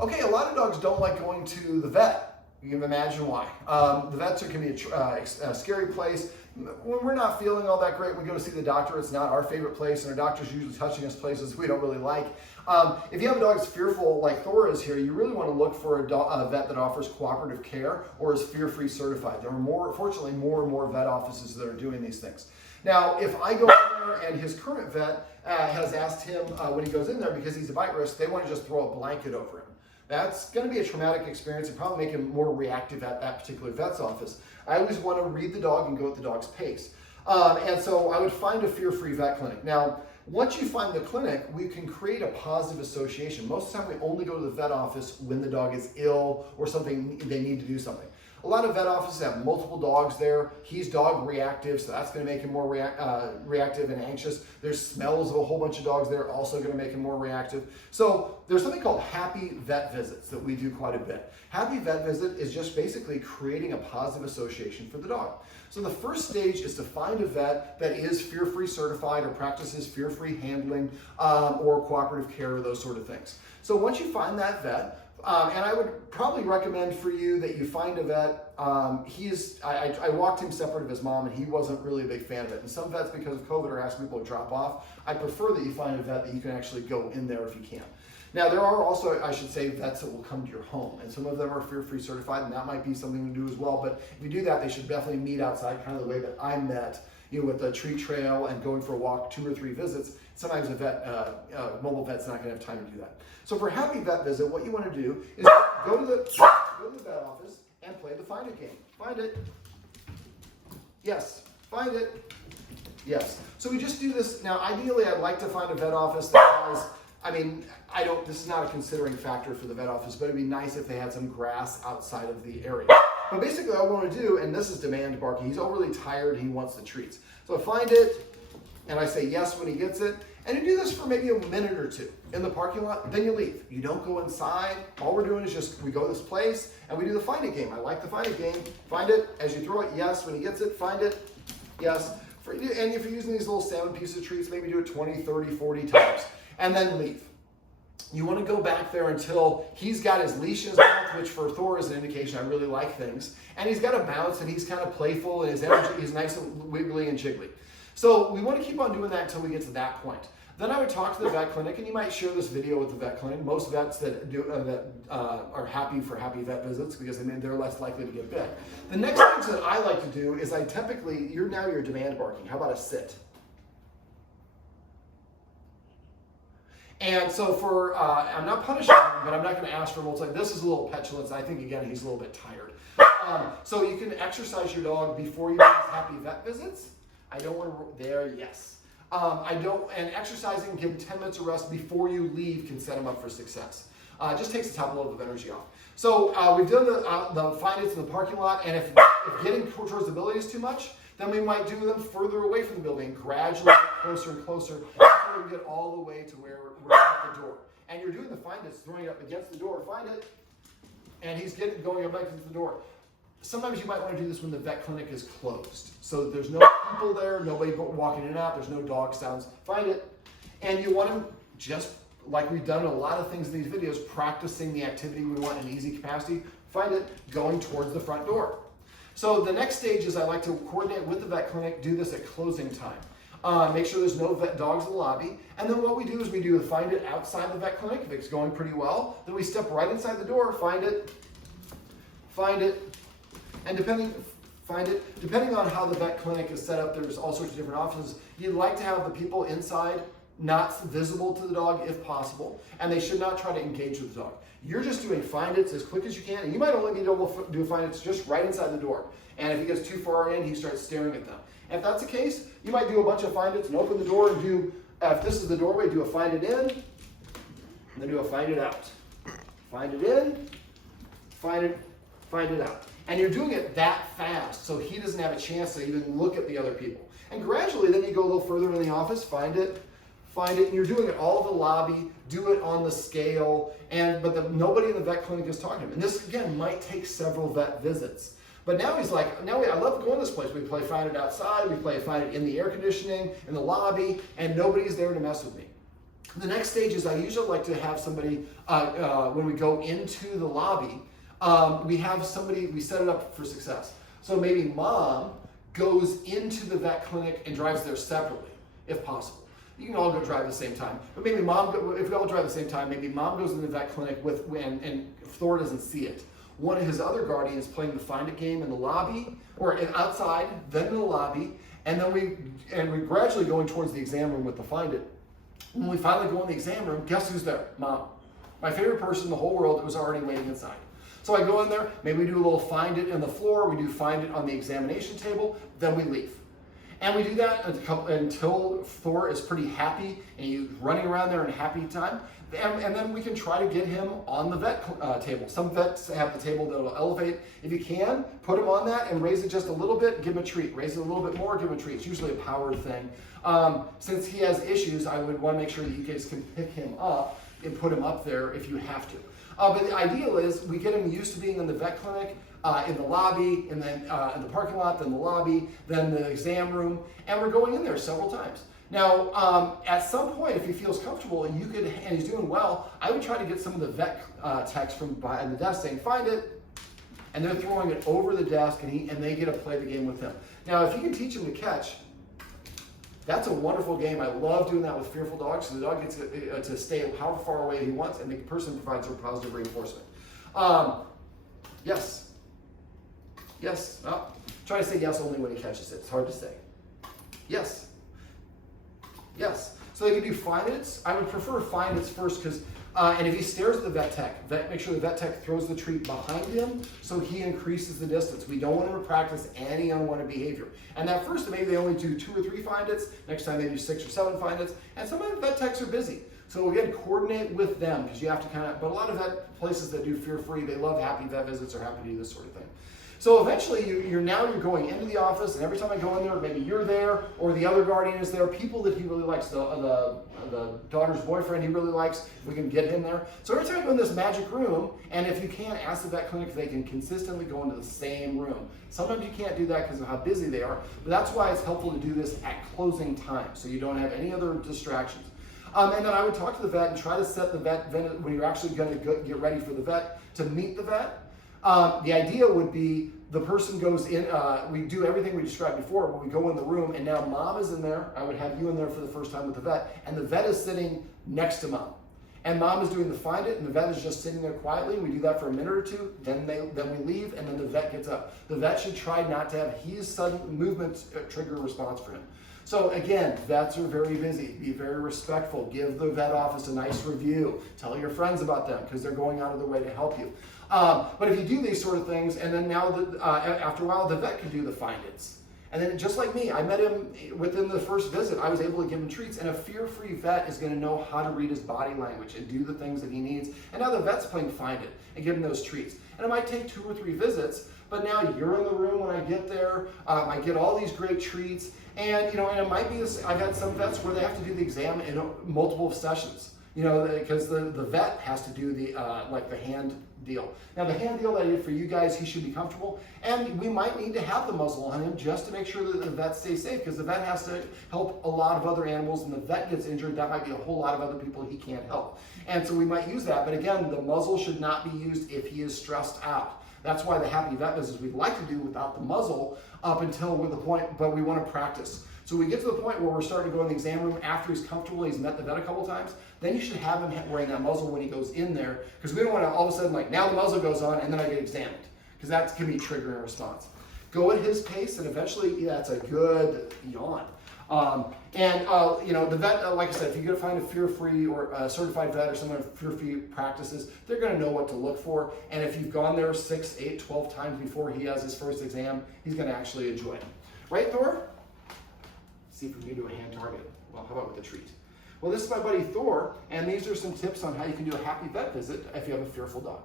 Okay, a lot of dogs don't like going to the vet. You can imagine why. The vets can be a scary place. When we're not feeling all that great, we go to see the doctor. It's not our favorite place, and our doctor's usually touching us places we don't really like. If you have a dog that's fearful, like Thor is here, you really want to look for a vet that offers cooperative care or is fear-free certified. There are fortunately, more and more vet offices that are doing these things. Now, if I go in there and his current vet has asked him when he goes in there, because he's a bite risk, they want to just throw a blanket over him. That's going to be a traumatic experience and probably make him more reactive at that particular vet's office. I always want to read the dog and go at the dog's pace. And so I would find a fear-free vet clinic. Now, once you find the clinic, we can create a positive association. Most of the time, we only go to the vet office when the dog is ill or something, they need to do something. A lot of vet offices have multiple dogs there. He's dog reactive, so that's going to make him more reactive and anxious. There's smells of a whole bunch of dogs there, also going to make him more reactive. So there's something called happy vet visits that we do quite a bit. Happy vet visit is just basically creating a positive association for the dog. So the first stage is to find a vet that is fear-free certified or practices fear-free handling or cooperative care or those sort of things. So once you find that vet, and I would probably recommend for you that you find a vet. I walked him separate of his mom, and he wasn't really a big fan of it. And some vets, because of COVID, are asking people to drop off. I prefer that you find a vet that you can actually go in there if you can. Now, there are also, I should say, vets that will come to your home, and some of them are fear-free certified, and that might be something to do as well. But if you do that, they should definitely meet outside, kind of the way that I met, with the tree trail and going for a walk 2 or 3 visits. Sometimes a mobile vet's not going to have time to do that. So for a happy vet visit, what you want to do is go to the vet office and play the find it game. Find it. Yes. Find it. Yes. So we just do this. Now, ideally, I'd like to find a vet office that has, this is not a considering factor for the vet office, but it'd be nice if they had some grass outside of the area. But basically, what I want to do, and this is demand barking, he's overly tired and he wants the treats. So I find it, and I say yes when he gets it. And you do this for maybe a minute or 2 in the parking lot, then you leave. You don't go inside. All we're doing is we go to this place and we do the find it game. I like the find it game. Find it, as you throw it, yes. When he gets it, find it, yes. And if you're using these little 7 pieces of treats, maybe do it 20, 30, 40 times, and then leave. You want to go back there until he's got his leash in his mouth, which for Thor is an indication I really like things. And he's got a bounce and he's kind of playful and his energy is nice and wiggly and jiggly. So we want to keep on doing that until we get to that point. Then I would talk to the vet clinic, and you might share this video with the vet clinic. Most vets that are happy for happy vet visits because they're less likely to get bit. The next things that I like to do is you're demand barking. How about a sit? And so I'm not punishing him, but I'm not going to ask for multiple. This is a little petulance. I think, again, he's a little bit tired. So you can exercise your dog before you do happy vet visits. I don't want to, there, yes. And exercising, give him 10 minutes of rest before you leave can set him up for success. Just takes the top load of energy off. So we've done the find-its in the parking lot, and if getting towards the building is too much, then we might do them further away from the building, gradually get closer and closer, until we get all the way to where we're at the door. And you're doing the find-its, throwing it up against the door, find it, and he's going up against the door. Sometimes you might want to do this when the vet clinic is closed, so that there's no people there, nobody walking in and out, there's no dog sounds. Find it, and you want him, just like we've done a lot of things in these videos, practicing the activity we want in easy capacity. Find it, going towards the front door. So the next stage is I like to coordinate with the vet clinic, do this at closing time. Make sure there's no vet dogs in the lobby. And then what we do is we do find it outside the vet clinic. If it's going pretty well, then we step right inside the door, find it, and depending on how the vet clinic is set up, there's all sorts of different options. You'd like to have the people inside not visible to the dog if possible, and they should not try to engage with the dog. You're just doing find-its as quick as you can, and you might only be able to do find-its just right inside the door. And if he gets too far in, he starts staring at them. And if that's the case, you might do a bunch of find-its and open the door and do, if this is the doorway, do a find-it in, and then do a find-it out. Find it in, find it out. And you're doing it that fast, so he doesn't have a chance to even look at the other people. And gradually, then you go a little further in the office, find it, and you're doing it all in the lobby, do it on the scale, but nobody in the vet clinic is talking to him. And this, again, might take several vet visits. But now he's like, I love going to this place. We play find it outside, we play find it in the air conditioning, in the lobby, and nobody's there to mess with me. The next stage is I usually like to have somebody, when we go into the lobby, we have somebody, we set it up for success. So maybe mom goes into the vet clinic and drives there separately, if possible. You can all go drive at the same time, but maybe if we all drive at the same time, maybe mom goes in the vet clinic and Thor doesn't see it. One of his other guardians playing the find it game in the lobby, or outside, then in the lobby, and then we're gradually going towards the exam room with the find it. When we finally go in the exam room, guess who's there? Mom. My favorite person in the whole world was already waiting inside. So I go in there, maybe we do a little find it on the floor, we do find it on the examination table, then we leave. And we do that until Thor is pretty happy and he's running around there in happy time. And then we can try to get him on the vet table. Some vets have the table that will elevate. If you can, put him on that and raise it just a little bit, give him a treat. Raise it a little bit more, give him a treat. It's usually a power thing. Since he has issues, I would want to make sure that you guys can pick him up and put him up there if you have to. But the ideal is we get him used to being in the vet clinic, in the lobby, and then in the parking lot, then the lobby, then the exam room, and we're going in there several times. Now, at some point, if he feels comfortable and he's doing well, I would try to get some of the vet techs from behind the desk saying, find it, and they're throwing it over the desk, and they get to play the game with him. Now, if you can teach him to catch, that's a wonderful game. I love doing that with fearful dogs, so the dog gets to stay however far away he wants, and the person provides a positive reinforcement. Yes. Yes. Oh, try to say yes only when he catches it. It's hard to say. Yes. Yes. So they can do find its. I would prefer find its first because, and if he stares at the vet tech, make sure the vet tech throws the treat behind him so he increases the distance. We don't want him to practice any unwanted behavior. And at first, maybe they only do 2 or 3 find its. Next time they do 6 or 7 find its. And some of the vet techs are busy. So again, coordinate with them because you have to but a lot of vet places that do fear-free, they love happy vet visits or happy to do this sort of thing. So eventually you're going into the office, and every time I go in there, maybe you're there or the other guardian is there, people that he really likes, the daughter's boyfriend he really likes, if we can get him there. So every time I go in this magic room, and if you can't, ask the vet clinic if they can consistently go into the same room. Sometimes you can't do that because of how busy they are, but that's why it's helpful to do this at closing time so you don't have any other distractions. And then I would talk to the vet and try to set the vet when you're actually going to get ready for the vet to meet the vet. The idea would be the person goes in, we do everything we described before, but we go in the room and now mom is in there. I would have you in there for the first time with the vet, and the vet is sitting next to mom. And mom is doing the find it, and the vet is just sitting there quietly. We do that for a minute or two, then we leave, and then the vet gets up. The vet should try not to have his sudden movement trigger a response for him. So again, vets are very busy. Be very respectful. Give the vet office a nice review. Tell your friends about them because they're going out of their way to help you. But if you do these sort of things, and then now after a while, the vet can do the find its. And then just like me, I met him within the first visit. I was able to give him treats, and a fear-free vet is going to know how to read his body language and do the things that he needs. And now the vet's playing find it and give him those treats. And it might take 2 or 3 visits, but now you're in the room when I get there. I get all these great treats, and and it might be I've had some vets where they have to do the exam in multiple sessions. Because the vet has to do the hand deal. Now the hand deal that I did for you guys, he should be comfortable, and we might need to have the muzzle on him just to make sure that the vet stays safe, because the vet has to help a lot of other animals, and the vet gets injured, that might be a whole lot of other people he can't help. And so we might use that, but again, the muzzle should not be used if he is stressed out. That's why the happy vet visits we'd like to do without the muzzle up until the point, but we want to practice. So we get to the point where we're starting to go in the exam room after he's comfortable, he's met the vet a couple times, then you should have him wearing that muzzle when he goes in there, because we don't want to all of a sudden now the muzzle goes on and then I get examined, because that can be triggering a response. Go at his pace, and eventually that's a good yawn. The vet, like I said, if you go to find a fear-free or a certified vet or someone with fear-free practices, they're going to know what to look for. And if you've gone there 6, 8, 12 times before he has his first exam, he's going to actually enjoy it. Right, Thor? See if we can do a hand target. Well, how about with a treat? Well, this is my buddy Thor, and these are some tips on how you can do a happy vet visit if you have a fearful dog.